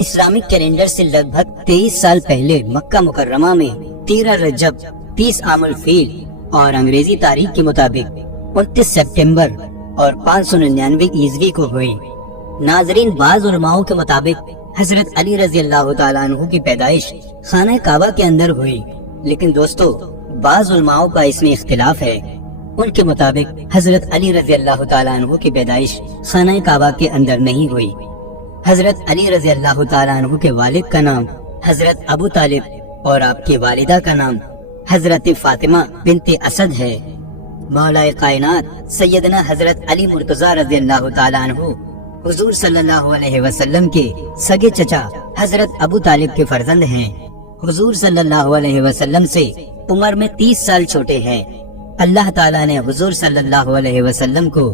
Islamic calendar سے لگ بھگ 23 سال پہلے مکہ مکرمہ میں 13 رجب 30 عام الفیل اور انگریزی تاریخ کے مطابق 29 سپٹمبر اور 599 عیسوی کو ہوئی۔ ناظرین، بعض علماؤں کے مطابق حضرت علی رضی اللہ تعالیٰ عنہ کی پیدائش خانہ کعبہ کے اندر ہوئی، لیکن دوستو بعض علماؤں کا اس میں اختلاف ہے۔ ان کے مطابق حضرت علی رضی اللہ تعالیٰ عنہ کی پیدائش خانہ کعبہ کے اندر نہیں ہوئی۔ حضرت علی رضی اللہ تعالیٰ عنہ کے والد کا نام حضرت ابو طالب اور آپ کی والدہ کا نام حضرت فاطمہ بنت اسد ہے۔ مولا کائنات سیدنا حضرت علی مرتضیٰ رضی اللہ تعالیٰ عنہ حضور صلی اللہ علیہ وسلم کے سگے چچا حضرت ابو طالب کے فرزند ہیں۔ حضور صلی اللہ علیہ وسلم سے عمر میں 30 سال چھوٹے ہیں۔ اللہ تعالیٰ نے حضور صلی اللہ علیہ وسلم کو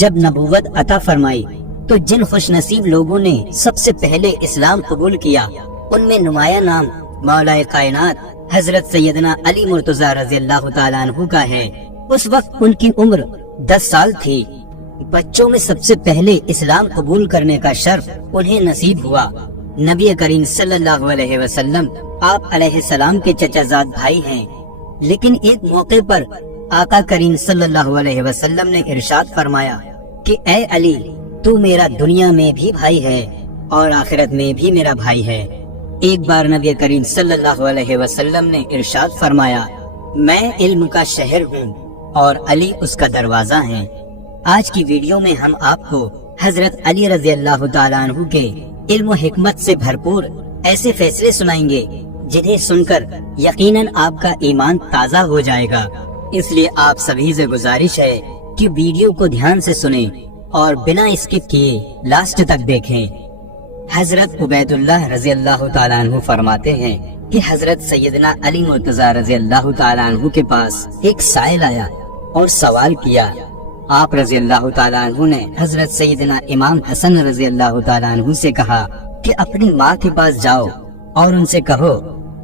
جب نبوت عطا فرمائی تو جن خوش نصیب لوگوں نے سب سے پہلے اسلام قبول کیا ان میں نمایاں نام مولا کائنات حضرت سیدنا علی مرتضیٰ رضی اللہ تعالیٰ عنہ کا ہے۔ اس وقت ان کی عمر 10 سال تھی۔ بچوں میں سب سے پہلے اسلام قبول کرنے کا شرف انہیں نصیب ہوا۔ نبی کریم صلی اللہ علیہ وسلم آپ علیہ السلام کے چچا زاد بھائی ہیں، لیکن ایک موقع پر آقا کریم صلی اللہ علیہ وسلم نے ارشاد فرمایا کہ اے علی، تو میرا دنیا میں بھی بھائی ہے اور آخرت میں بھی میرا بھائی ہے۔ ایک بار نبی کریم صلی اللہ علیہ وسلم نے ارشاد فرمایا، میں علم کا شہر ہوں اور علی اس کا دروازہ ہے۔ آج کی ویڈیو میں ہم آپ کو حضرت علی رضی اللہ تعالیٰ عنہ کے علم و حکمت سے بھرپور ایسے فیصلے سنائیں گے جنہیں سن کر یقیناً آپ کا ایمان تازہ ہو جائے گا۔ اس لیے آپ سبھی سے گزارش ہے کہ ویڈیو کو دھیان سے سنیں اور بنا اسکپ کیے لاسٹ تک دیکھیں۔ حضرت عبید اللہ رضی اللہ تعالیٰ عنہ فرماتے ہیں کہ حضرت سیدنا علی مرتضیٰ رضی اللہ تعالیٰ عنہ کے پاس ایک سائل آیا اور سوال کیا۔ آپ رضی اللہ تعالیٰ عنہ نے حضرت سیدنا امام حسن رضی اللہ تعالیٰ عنہ سے کہا کہ اپنی ماں کے پاس جاؤ اور ان سے کہو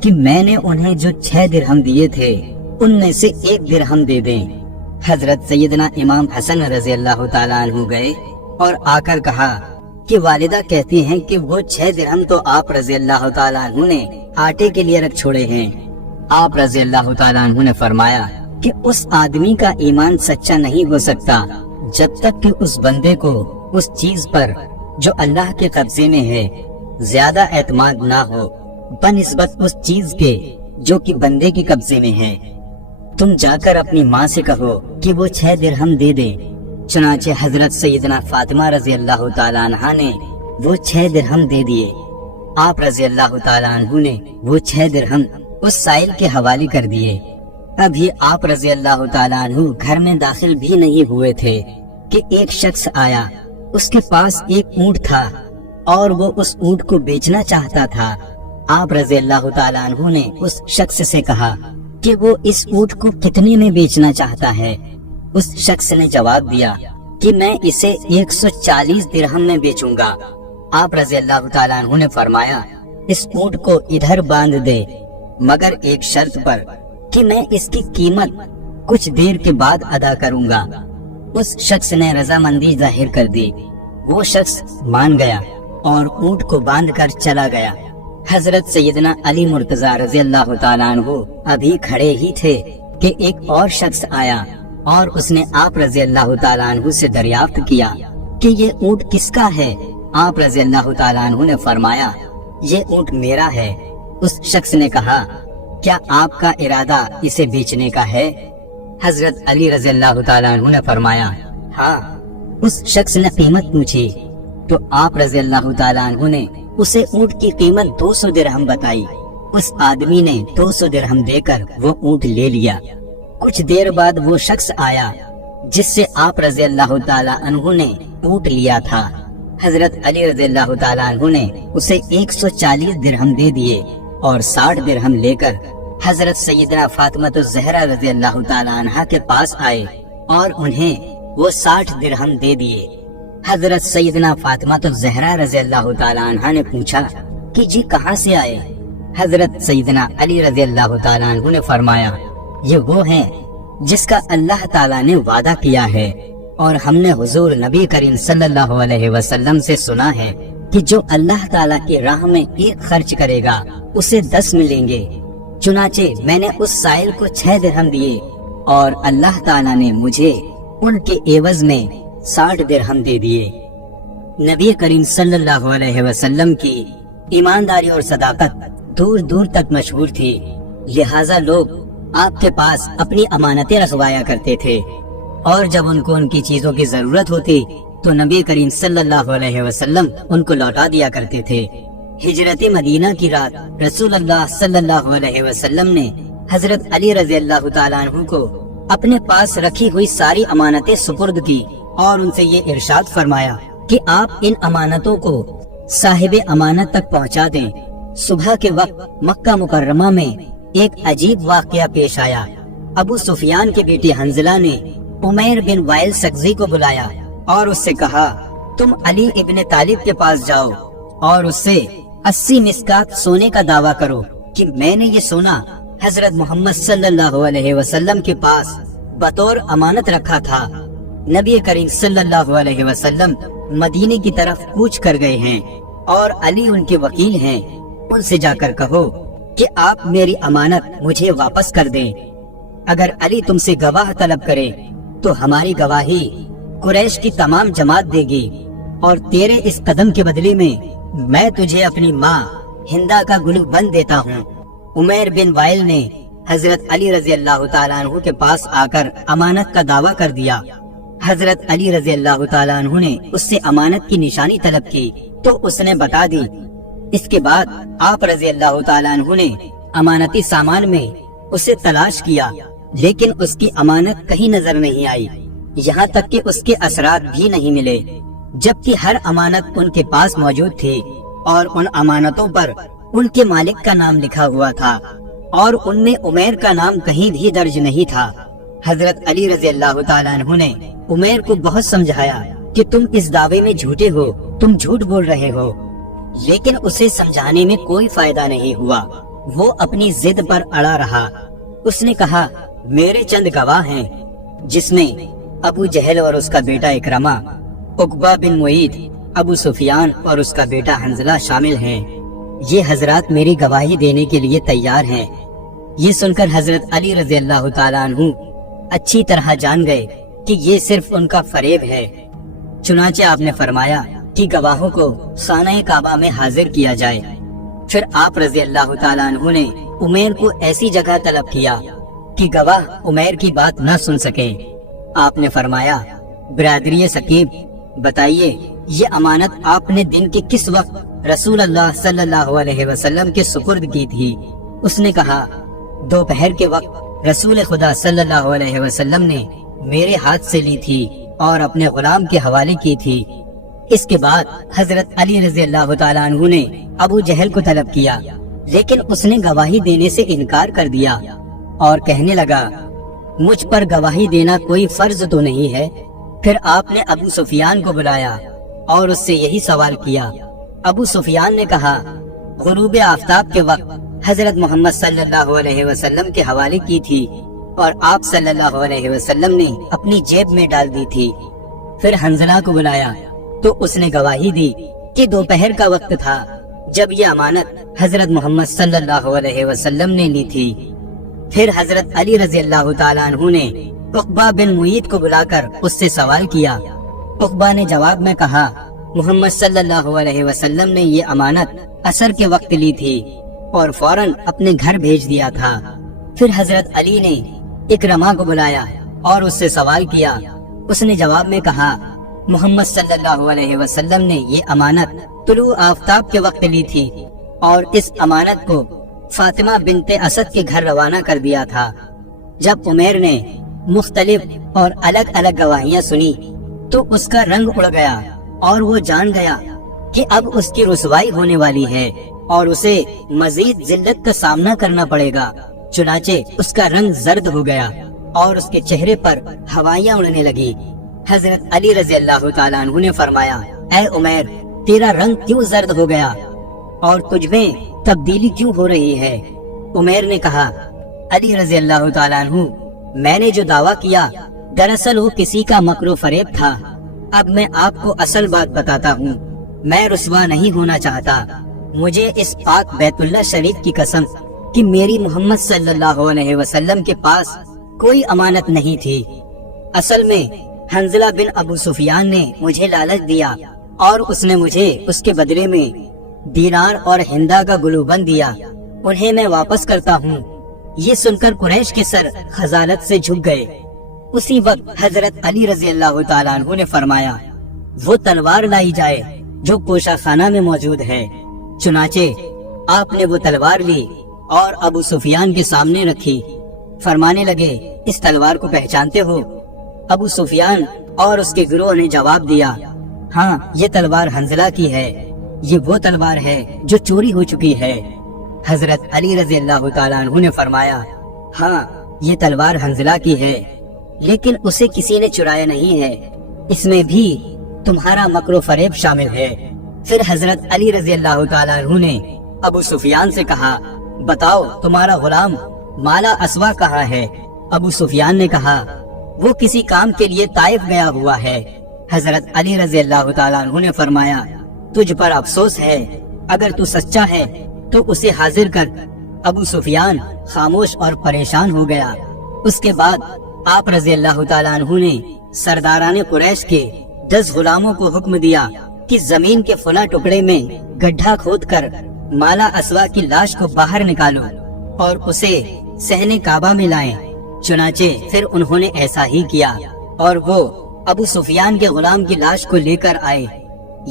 کہ میں نے انہیں جو 6 درہم دیے تھے ان میں سے 1 درہم دے دیں۔ حضرت سیدنا امام حسن رضی اللہ تعالیٰ عنہ گئے اور آ کر کہا کہ والدہ کہتی ہیں کہ وہ 6 درہم تو آپ رضی اللہ تعالیٰ عنہ نے آٹے کے لیے رکھ چھوڑے ہیں۔ آپ رضی اللہ تعالیٰ عنہ نے فرمایا کہ اس آدمی کا ایمان سچا نہیں ہو سکتا جب تک کہ اس بندے کو اس چیز پر جو اللہ کے قبضے میں ہے زیادہ اعتماد نہ ہو بنسبت اس چیز کے جو کہ بندے کے قبضے میں ہے۔ تم جا کر اپنی ماں سے کہو کہ وہ 6 درہم دے دے۔ چنانچہ حضرت سیدنا فاطمہ رضی اللہ تعالیٰ عنہ نے وہ 6 درہم دے دیے۔ آپ رضی اللہ تعالیٰ عنہ نے وہ 6 درہم اس سائل کے حوالے کر دیے۔ ابھی آپ رضی اللہ تعالیٰ عنہ گھر میں داخل بھی نہیں ہوئے تھے کہ ایک شخص آیا۔ اس کے پاس ایک اونٹ تھا اور وہ اس اونٹ کو بیچنا چاہتا تھا۔ آپ رضی اللہ تعالیٰ عنہ نے اس شخص سے کہا کہ وہ اس اونٹ کو کتنے میں بیچنا چاہتا ہے۔ اس شخص نے جواب دیا کہ میں اسے 140 درہم میں بیچوں گا۔ آپ رضی اللہ تعالیٰ عنہ نے فرمایا، اس اونٹ کو ادھر باندھ دے، مگر ایک شرط پر کہ میں اس کی قیمت کچھ دیر کے بعد ادا کروں گا۔ اس شخص نے رضامندی ظاہر کر دی۔ وہ شخص مان گیا اور اونٹ کو باندھ کر چلا گیا۔ حضرت سیدنا علی مرتضیٰ رضی اللہ تعالیٰ عنہ ابھی کھڑے ہی تھے کہ ایک اور شخص آیا اور اس نے آپ رضی اللہ تعالیٰ عنہ سے دریافت کیا کہ یہ اونٹ کس کا ہے۔ آپ رضی اللہ تعالیٰ عنہ نے فرمایا، یہ اونٹ میرا ہے۔ اس شخص نے کہا، کیا آپ کا ارادہ اسے بیچنے کا ہے؟ حضرت علی رضی اللہ تعالیٰ عنہ نے فرمایا، ہاں۔ اس شخص نے قیمت پوچھی تو آپ رضی اللہ تعالیٰ عنہ نے اسے اونٹ کی قیمت 200 درہم بتائی۔ اس آدمی نے 200 درہم دے کر وہ اونٹ لے لیا۔ کچھ دیر بعد وہ شخص آیا جس سے آپ رضی اللہ تعالیٰ عنہ نے اونٹ لیا تھا۔ حضرت علی رضی اللہ تعالیٰ عنہ نے اسے 140 درہم دے دیے اور 60 درہم لے کر حضرت سیدنا فاطمہ الزہرا رضی اللہ تعالیٰ عنہ کے پاس آئے اور انہیں وہ 60 درہم دے دیے۔ حضرت سیدنا فاطمہ الزہرا رضی اللہ تعالیٰ عنہ نے پوچھا کہ جی کہاں سے آئے؟ حضرت سیدنا علی رضی اللہ تعالیٰ عنہ نے فرمایا، یہ وہ ہیں جس کا اللہ تعالیٰ نے وعدہ کیا ہے اور ہم نے حضور نبی کریم صلی اللہ علیہ وسلم سے سنا ہے کہ جو اللہ تعالیٰ کی راہ میں 1 خرچ کرے گا اسے 10 ملیں گے۔ چنانچہ میں نے اس سائل کو 6 درہم دیے اور اللہ تعالیٰ نے مجھے ان کے عوض میں 60 درہم دے دیے۔ نبی کریم صلی اللہ علیہ وسلم کی ایمانداری اور صداقت دور دور تک مشہور تھی، لہٰذا لوگ آپ کے پاس اپنی امانتیں رکھوایا کرتے تھے، اور جب ان کو ان کی چیزوں کی ضرورت ہوتی تو نبی کریم صلی اللہ علیہ وسلم ان کو لوٹا دیا کرتے تھے۔ ہجرت مدینہ کی رات رسول اللہ صلی اللہ علیہ وسلم نے حضرت علی رضی اللہ تعالیٰ عنہ کو اپنے پاس رکھی ہوئی ساری امانتیں سپرد کی اور ان سے یہ ارشاد فرمایا کہ آپ ان امانتوں کو صاحب امانت تک پہنچا دیں۔ صبح کے وقت مکہ مکرمہ میں ایک عجیب واقعہ پیش آیا۔ ابو سفیان کی بیٹی حنزلہ نے عمیر بن وائل سقزی کو بلایا اور اس سے کہا، تم علی ابن طالب کے پاس جاؤ اور اس سے 80 مسکات سونے کا دعویٰ کرو کہ میں نے یہ سونا حضرت محمد صلی اللہ علیہ وسلم کے پاس بطور امانت رکھا تھا۔ نبی کریم صلی اللہ علیہ وسلم مدینے کی طرف کوچ کر گئے ہیں اور علی ان کے وکیل ہیں، ان سے جا کر کہو کہ آپ میری امانت مجھے واپس کر دیں۔ اگر علی تم سے گواہ طلب کرے تو ہماری گواہی قریش کی تمام جماعت دے گی، اور تیرے اس قدم کے بدلے میں تجھے اپنی ماں ہندا کا گلو بند دیتا ہوں۔ عمیر بن وائل نے حضرت علی رضی اللہ تعالیٰ عنہ کے پاس آ کر امانت کا دعویٰ کر دیا۔ حضرت علی رضی اللہ تعالیٰ عنہ نے اس سے امانت کی نشانی طلب کی تو اس نے بتا دی۔ اس کے بعد آپ رضی اللہ تعالیٰ عنہ نے امانتی سامان میں اسے تلاش کیا، لیکن اس کی امانت کہیں نظر نہیں آئی، یہاں تک کہ اس کے اثرات بھی نہیں ملے، جبکہ ہر امانت ان کے پاس موجود تھی اور ان امانتوں پر ان کے مالک کا نام لکھا ہوا تھا، اور ان میں عمیر کا نام کہیں بھی درج نہیں تھا۔ حضرت علی رضی اللہ تعالیٰ عنہ نے عمیر کو بہت سمجھایا کہ تم اس دعوے میں جھوٹے ہو، تم جھوٹ بول رہے ہو، لیکن اسے سمجھانے میں کوئی فائدہ نہیں ہوا، وہ اپنی ضد پر اڑا رہا۔ اس نے کہا، میرے چند گواہ ہیں، جس میں ابو جہل اور اس کا بیٹا اکرمہ، عقبہ بن معیط، ابو سفیان اور اس کا بیٹا حنزلہ شامل ہیں۔ یہ حضرات میری گواہی دینے کے لیے تیار ہیں۔ یہ سن کر حضرت علی رضی اللہ تعالیٰ عنہ اچھی طرح جان گئے کہ یہ صرف ان کا فریب ہے۔ چنانچہ آپ نے فرمایا کہ گواہوں کو خانہ کعبہ میں حاضر کیا جائے۔ پھر آپ رضی اللہ تعالیٰ عنہ نے عمیر کو ایسی جگہ طلب کیا کہ گواہ عمیر کی بات نہ سن سکے۔ آپ نے فرمایا، برادری ثقیف، بتائیے یہ امانت آپ نے دن کے کس وقت رسول اللہ صلی اللہ علیہ وسلم کے سپرد کی تھی؟ اس نے کہا، دوپہر کے وقت رسول خدا صلی اللہ علیہ وسلم نے میرے ہاتھ سے لی تھی اور اپنے غلام کے حوالے کی تھی۔ اس کے بعد حضرت علی رضی اللہ تعالیٰ عنہ نے ابو جہل کو طلب کیا، لیکن اس نے گواہی دینے سے انکار کر دیا اور کہنے لگا، مجھ پر گواہی دینا کوئی فرض تو نہیں ہے۔ پھر آپ نے ابو سفیان کو بلایا اور اس سے یہی سوال کیا۔ ابو سفیان نے کہا، غروب آفتاب کے وقت حضرت محمد صلی اللہ علیہ وسلم کے حوالے کی تھی اور آپ صلی اللہ علیہ وسلم نے اپنی جیب میں ڈال دی تھی۔ پھر حنزلہ کو بلایا تو اس نے گواہی دی کہ دوپہر کا وقت تھا جب یہ امانت حضرت محمد صلی اللہ علیہ وسلم نے لی تھی۔ پھر حضرت علی رضی اللہ تعالیٰ عنہ نے عقبہ بن معیط کو بلا کر اس سے سوال کیا۔ عقبہ نے جواب میں کہا، محمد صلی اللہ علیہ وسلم نے یہ امانت عصر کے وقت لی تھی اور فوراً اپنے گھر بھیج دیا تھا۔ پھر حضرت علی نے اکرمہ کو بلایا اور اس سے سوال کیا۔ اس نے جواب میں کہا، محمد صلی اللہ علیہ وسلم نے یہ امانت طلوع آفتاب کے وقت لی تھی اور اس امانت کو فاطمہ بنت اسد کے گھر روانہ کر دیا تھا۔ جب عمیر نے مختلف اور الگ الگ گواہیاں سنی تو اس کا رنگ اڑ گیا اور وہ جان گیا کہ اب اس کی رسوائی ہونے والی ہے اور اسے مزید ذلت کا سامنا کرنا پڑے گا۔ چنانچہ اس کا رنگ زرد ہو گیا اور اس کے چہرے پر ہوائیاں اڑنے لگی۔ حضرت علی رضی اللہ تعالیٰ عنہ نے فرمایا، اے عمیر، تیرا رنگ کیوں زرد ہو گیا اور تجھ میں تبدیلی کیوں ہو رہی ہے؟ عمیر نے کہا، علی رضی اللہ تعالیٰ عنہ، میں نے جو دعویٰ کیا دراصل وہ کسی کا مکر و فریب تھا۔ اب میں آپ کو اصل بات بتاتا ہوں۔ میں رسوا نہیں ہونا چاہتا۔ مجھے اس پاک بیت اللہ شریف کی قسم کہ میری محمد صلی اللہ علیہ وسلم کے پاس کوئی امانت نہیں تھی۔ اصل میں حنظلہ بن ابو سفیان نے مجھے لالچ دیا اور اس نے مجھے اس کے بدلے میں دینار اور ہندا کا گلوبند دیا، انہیں میں واپس کرتا ہوں۔ یہ سن کر قریش کے سر خجالت سے جھک گئے۔ اسی وقت حضرت علی رضی اللہ تعالیٰ عنہ نے فرمایا، وہ تلوار لائی جائے جو کوشہ خانہ میں موجود ہے۔ چنانچہ آپ نے وہ تلوار لی اور ابو سفیان کے سامنے رکھی، فرمانے لگے، اس تلوار کو پہچانتے ہو؟ ابو سفیان اور اس کے گروہ نے جواب دیا، ہاں یہ تلوار حنظلہ کی ہے، یہ وہ تلوار ہے جو چوری ہو چکی ہے۔ حضرت علی رضی اللہ تعالیٰ عنہ نے فرمایا، ہاں یہ تلوار حنظلہ کی ہے، لیکن اسے کسی نے چرایا نہیں ہے، اس میں بھی تمہارا مکر و فریب شامل ہے۔ پھر حضرت علی رضی اللہ تعالیٰ عنہ نے ابو سفیان سے کہا، بتاؤ تمہارا غلام مالا اسوا کہاں ہے؟ ابو سفیان نے کہا، وہ کسی کام کے لیے طائف گیا ہوا ہے۔ حضرت علی رضی اللہ تعالیٰ عنہ نے فرمایا، تجھ پر افسوس ہے، اگر تو سچا ہے تو اسے حاضر کر۔ ابو سفیان خاموش اور پریشان ہو گیا۔ اس کے بعد آپ رضی اللہ تعالیٰ عنہ نے سرداران قریش کے 10 غلاموں کو حکم دیا کہ زمین کے فلاں ٹکڑے میں گڈھا کھود کر مالا اسوا کی لاش کو باہر نکالو اور اسے صحن کعبہ میں لائیں۔ چنانچہ پھر انہوں نے ایسا ہی کیا اور وہ ابو سفیان کے غلام کی لاش کو لے کر آئے۔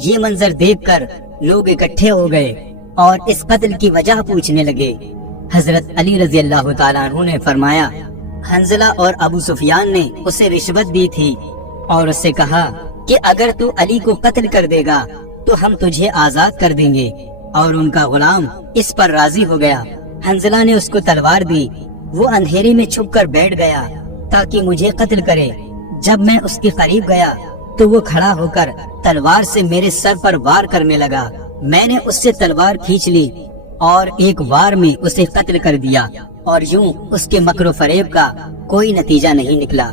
یہ منظر دیکھ کر لوگ اکٹھے ہو گئے اور اس قتل کی وجہ پوچھنے لگے۔ حضرت علی رضی اللہ تعالیٰ عنہ نے فرمایا، حنظلہ اور ابو سفیان نے اسے رشوت دی تھی اور اس سے کہا کہ اگر تو علی کو قتل کر دے گا تو ہم تجھے آزاد کر دیں گے، اور ان کا غلام اس پر راضی ہو گیا۔ حنظلہ نے اس کو تلوار دی، وہ اندھیرے میں چھپ کر بیٹھ گیا تاکہ مجھے قتل کرے۔ جب میں اس کے قریب گیا تو وہ کھڑا ہو کر تلوار سے میرے سر پر وار کرنے لگا۔ میں نے اس سے تلوار کھینچ لی اور ایک وار میں اسے قتل کر دیا، اور یوں اس کے مکر و فریب کا کوئی نتیجہ نہیں نکلا۔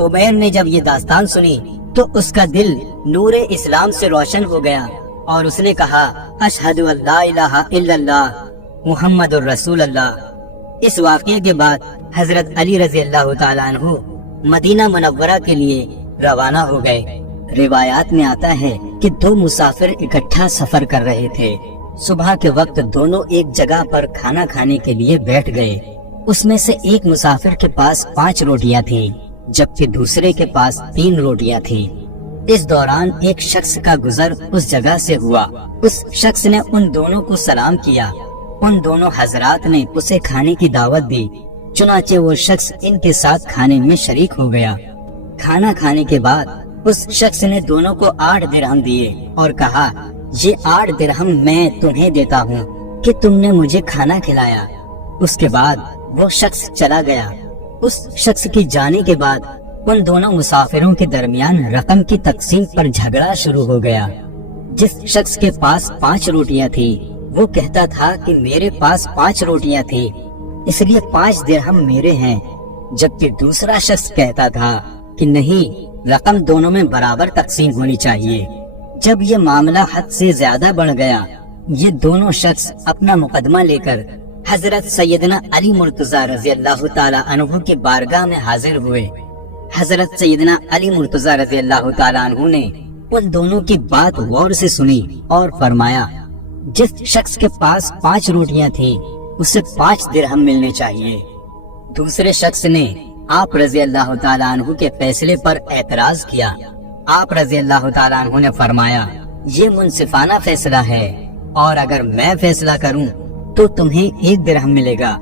عمیر نے جب یہ داستان سنی تو اس کا دل نور اسلام سے روشن ہو گیا اور اس نے کہا، اشہد ان لا الہ الا اللہ محمد الرسول اللہ۔ اس واقعے کے بعد حضرت علی رضی اللہ تعالیٰ عنہ مدینہ منورہ کے لیے روانہ ہو گئے۔ روایات میں آتا ہے کہ 2 مسافر اکٹھا سفر کر رہے تھے۔ صبح کے وقت دونوں ایک جگہ پر کھانا کھانے کے لیے بیٹھ گئے۔ اس میں سے ایک مسافر کے پاس 5 روٹیاں تھیں جبکہ دوسرے کے پاس 3 روٹیاں تھیں۔ اس دوران ایک شخص کا گزر اس جگہ سے ہوا۔ اس شخص نے ان دونوں کو سلام کیا۔ ان دونوں حضرات نے اسے کھانے کی دعوت دی، چنانچہ وہ شخص ان کے ساتھ کھانے میں شریک ہو گیا۔ کھانا کھانے کے بعد اس شخص نے دونوں کو 8 درہم دیے اور کہا، یہ 8 درہم میں تمہیں دیتا ہوں کہ تم نے مجھے کھانا کھلایا۔ اس کے بعد وہ شخص چلا گیا۔ اس شخص کی جانے کے بعد ان دونوں مسافروں کے درمیان رقم کی تقسیم پر جھگڑا شروع ہو گیا۔ جس شخص کے پاس 5 روٹیاں تھی وہ کہتا تھا کہ میرے پاس 5 روٹیاں تھی اس لیے 5 درہم میرے ہیں، جبکہ دوسرا شخص کہتا تھا کہ نہیں، رقم دونوں میں برابر تقسیم ہونی چاہیے۔ جب یہ معاملہ حد سے زیادہ بڑھ گیا، یہ دونوں شخص اپنا مقدمہ لے کر حضرت سیدنا علی مرتضیٰ رضی اللہ تعالیٰ عنہ کی بارگاہ میں حاضر ہوئے۔ حضرت سیدنا علی مرتضیٰ رضی اللہ تعالیٰ عنہ نے ان دونوں کی بات غور سے سنی اور فرمایا، جس شخص کے پاس 5 روٹیاں تھیں اسے 5 درہم ملنے چاہیے۔ دوسرے شخص نے آپ رضی اللہ تعالیٰ عنہ کے فیصلے پر اعتراض کیا۔ آپ رضی اللہ تعالیٰ عنہ نے فرمایا، یہ منصفانہ فیصلہ ہے، اور اگر میں فیصلہ کروں تو تمہیں 1 درہم ملے گا۔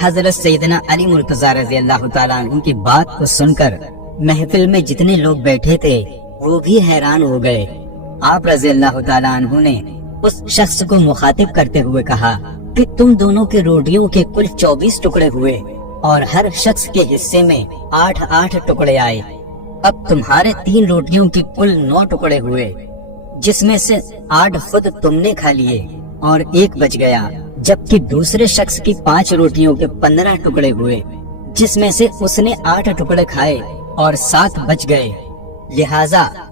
حضرت سیدنا علی مرتضیٰ رضی اللہ تعالیٰ عنہ کی بات کو سن کر محفل میں جتنے لوگ بیٹھے تھے وہ بھی حیران ہو گئے۔ آپ رضی اللہ تعالیٰ عنہ نے اس شخص کو مخاطب کرتے ہوئے کہا کہ تم دونوں کے روٹیوں کے کل 24 ٹکڑے ہوئے اور ہر شخص کے حصے میں 8 ٹکڑے آئے۔ اب تمہارے 3 روٹیوں کے کل 9 ٹکڑے ہوئے، جس میں سے 8 خود تم نے کھا لیے اور 1 بچ گیا، جبکہ دوسرے شخص کی 5 روٹیوں کے 15 ٹکڑے ہوئے، جس میں سے اس نے 8 ٹکڑے کھائے اور 7 بچ گئے۔ لہٰذا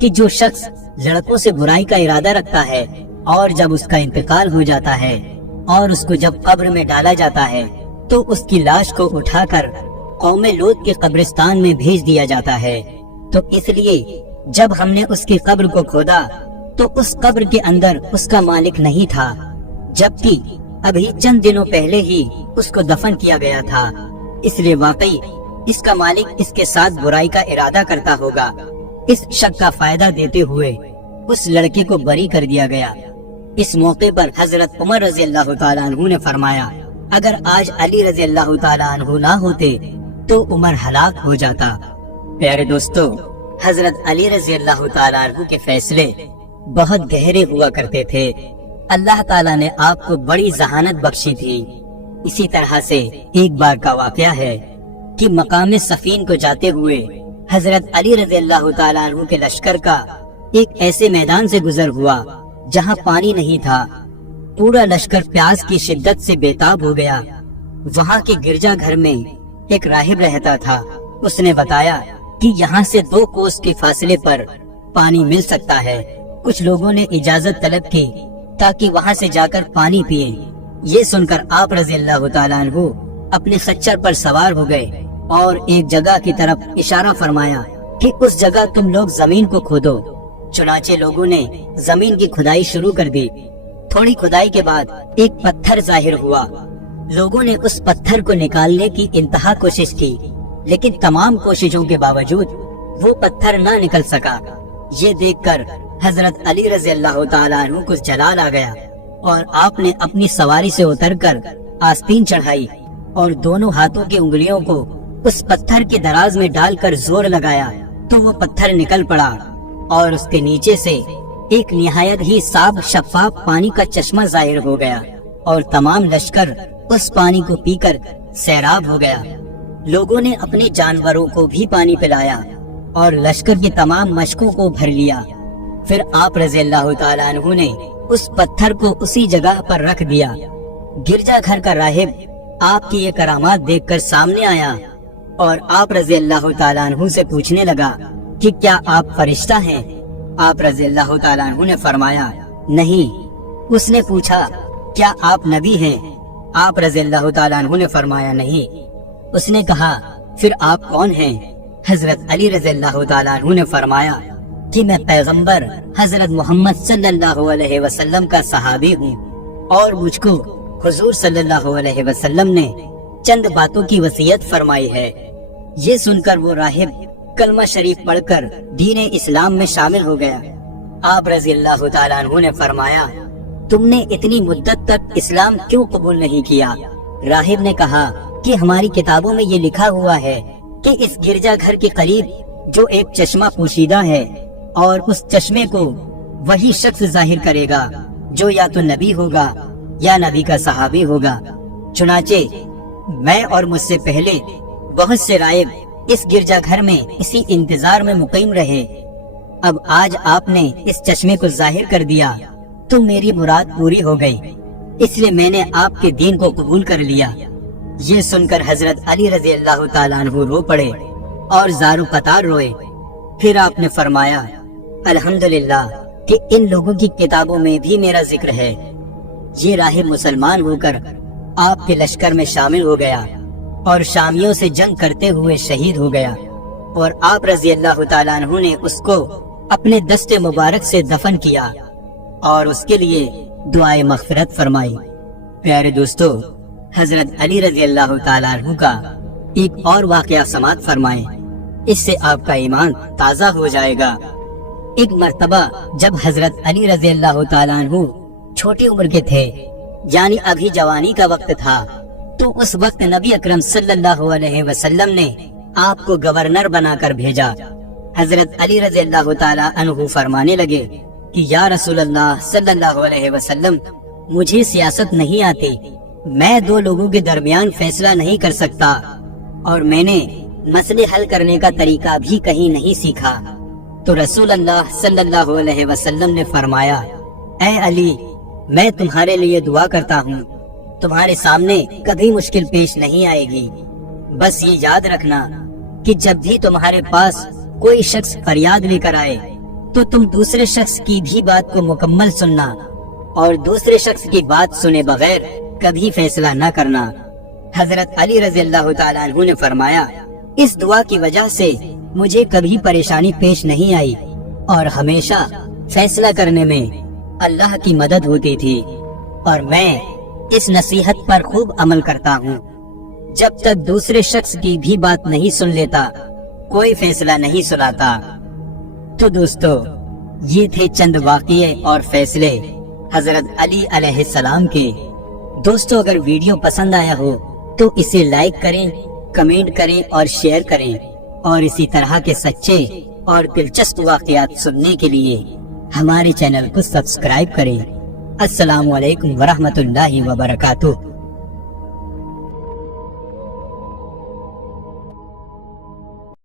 کہ جو شخص لڑکوں سے برائی کا ارادہ رکھتا ہے اور جب اس کا انتقال ہو جاتا ہے اور اس کو جب قبر میں ڈالا جاتا ہے تو اس کی لاش کو اٹھا کر قوم لوط کے قبرستان میں بھیج دیا جاتا ہے۔ تو اس لیے جب ہم نے اس کی قبر کو کھودا تو اس قبر کے اندر اس کا مالک نہیں تھا، جبکہ ابھی چند دنوں پہلے ہی اس کو دفن کیا گیا تھا۔ اس لیے واقعی اس کا مالک اس کے ساتھ برائی کا ارادہ کرتا ہوگا۔ اس شک کا فائدہ دیتے ہوئے اس لڑکے کو بری کر دیا گیا۔ اس موقع پر حضرت عمر رضی اللہ تعالیٰ عنہ نے فرمایا، اگر آج علی رضی اللہ تعالیٰ عنہ نہ ہوتے تو عمر ہلاک ہو جاتا۔ پیارے دوستو، حضرت علی رضی اللہ تعالیٰ عنہ کے فیصلے بہت گہرے ہوا کرتے تھے۔ اللہ تعالیٰ نے آپ کو بڑی ذہانت بخشی تھی۔ اسی طرح سے ایک بار کا واقعہ ہے کہ مقام صفین کو جاتے ہوئے حضرت علی رضی اللہ تعالیٰ عنہ کے لشکر کا ایک ایسے میدان سے گزر ہوا جہاں پانی نہیں تھا۔ پورا لشکر پیاس کی شدت سے بےتاب ہو گیا۔ وہاں کے گرجا گھر میں ایک راہب رہتا تھا۔ اس نے بتایا کہ یہاں سے 2 کوس کے فاصلے پر پانی مل سکتا ہے۔ کچھ لوگوں نے اجازت طلب کی تاکہ وہاں سے جا کر پانی پیئے۔ یہ سن کر آپ رضی اللہ تعالیٰ عنہ اپنے خچر پر سوار ہو گئے اور ایک جگہ کی طرف اشارہ فرمایا کہ اس جگہ تم لوگ زمین کو کھودو۔ چنانچہ لوگوں نے زمین کی کھدائی شروع کر دی۔ تھوڑی کھدائی کے بعد ایک پتھر ظاہر ہوا۔ لوگوں نے اس پتھر کو نکالنے کی انتہا کوشش کی، لیکن تمام کوششوں کے باوجود وہ پتھر نہ نکل سکا۔ یہ دیکھ کر حضرت علی رضی اللہ تعالیٰ عنہ کو جلال آ گیا اور آپ نے اپنی سواری سے اتر کر آستین چڑھائی اور دونوں ہاتھوں کی انگلیوں کو اس پتھر کے دراز میں ڈال کر زور لگایا تو وہ پتھر نکل پڑا اور اس کے نیچے سے ایک نہایت ہی صاف شفاف پانی کا چشمہ ظاہر ہو گیا اور تمام لشکر اس پانی کو پی کر سیراب ہو گیا۔ لوگوں نے اپنے جانوروں کو بھی پانی پلایا اور لشکر کی تمام مشکوں کو بھر لیا۔ پھر آپ رضی اللہ تعالیٰ عنہ نے اس پتھر کو اسی جگہ پر رکھ دیا۔ گرجا گھر کا راہب آپ کی یہ کرامات دیکھ کر سامنے آیا اور آپ رضی اللہ تعالیٰ عنہ سے پوچھنے لگا کہ کیا آپ فرشتہ ہیں؟ آپ رضی اللہ تعالیٰ عنہ نے فرمایا نہیں۔ اس نے پوچھا کیا آپ نبی ہیں؟ آپ رضی اللہ تعالیٰ عنہ نے فرمایا نہیں۔ اس نے کہا پھر آپ کون ہیں؟ حضرت علی رضی اللہ تعالیٰ عنہ نے فرمایا کہ میں پیغمبر حضرت محمد صلی اللہ علیہ وسلم کا صحابی ہوں اور مجھ کو حضور صلی اللہ علیہ وسلم نے چند باتوں کی وصیت فرمائی ہے۔ یہ سن کر وہ راہب کلمہ شریف پڑھ کر دین اسلام میں شامل ہو گیا۔ آپ رضی اللہ تعالیٰ عنہ نے فرمایا تم نے اتنی مدت تک اسلام کیوں قبول نہیں کیا؟ راہب نے کہا کہ ہماری کتابوں میں یہ لکھا ہوا ہے کہ اس گرجا گھر کے قریب جو ایک چشمہ پوشیدہ ہے اور اس چشمے کو وہی شخص ظاہر کرے گا جو یا تو نبی ہوگا یا نبی کا صحابی ہوگا۔ چنانچہ میں اور مجھ سے پہلے بہت سے راہب اس گرجا گھر میں اسی انتظار میں مقیم رہے۔ اب آج آپ نے اس چشمے کو ظاہر کر دیا تو میری مراد پوری ہو گئی، اس لیے میں نے آپ کے دین کو قبول کر لیا۔ یہ سن کر حضرت علی رضی اللہ تعالیٰ عنہ رو پڑے اور زارو قطار روئے۔ پھر آپ نے فرمایا الحمدللہ کہ ان لوگوں کی کتابوں میں بھی میرا ذکر ہے۔ یہ راہب مسلمان ہو کر آپ کے لشکر میں شامل ہو گیا اور شامیوں سے جنگ کرتے ہوئے شہید ہو گیا، اور آپ رضی اللہ تعالیٰ عنہ نے اس کو اپنے دست مبارک سے دفن کیا اور اس کے لیے دعائے مغفرت فرمائی۔ پیارے دوستو، حضرت علی رضی اللہ تعالیٰ عنہ کا ایک اور واقعہ سماعت فرمائیں، اس سے آپ کا ایمان تازہ ہو جائے گا۔ ایک مرتبہ جب حضرت علی رضی اللہ تعالیٰ عنہ چھوٹی عمر کے تھے، یعنی ابھی جوانی کا وقت تھا، تو اس وقت نبی اکرم صلی اللہ علیہ وسلم نے آپ کو گورنر بنا کر بھیجا۔ حضرت علی رضی اللہ تعالیٰ عنہ فرمانے لگے کہ یا رسول اللہ صلی اللہ علیہ وسلم، مجھے سیاست نہیں آتی، میں 2 لوگوں کے درمیان فیصلہ نہیں کر سکتا، اور میں نے مسئلے حل کرنے کا طریقہ بھی کہیں نہیں سیکھا۔ تو رسول اللہ صلی اللہ علیہ وسلم نے فرمایا اے علی، میں تمہارے لیے دعا کرتا ہوں، تمہارے سامنے کبھی مشکل پیش نہیں آئے گی۔ بس یہ یاد رکھنا کہ جب بھی تمہارے پاس کوئی شخص فریاد لے کر آئے تو تم دوسرے شخص کی بھی بات کو مکمل سننا اور دوسرے شخص کی بات سنے بغیر کبھی فیصلہ نہ کرنا۔ حضرت علی رضی اللہ تعالیٰ عنہ نے فرمایا، اس دعا کی وجہ سے مجھے کبھی پریشانی پیش نہیں آئی اور ہمیشہ فیصلہ کرنے میں اللہ کی مدد ہوتی تھی، اور میں اس نصیحت پر خوب عمل کرتا ہوں۔ جب تک دوسرے شخص کی بھی بات نہیں سن لیتا، کوئی فیصلہ نہیں سناتا۔ تو دوستو، یہ تھے چند واقعے اور فیصلے حضرت علی علیہ السلام کے۔ دوستو، اگر ویڈیو پسند آیا ہو تو اسے لائک کریں، کمنٹ کریں اور شیئر کریں، اور اسی طرح کے سچے اور دلچسپ واقعات سننے کے لیے ہمارے چینل کو سبسکرائب کریں۔ السلام علیکم ورحمۃ اللہ وبرکاتہ۔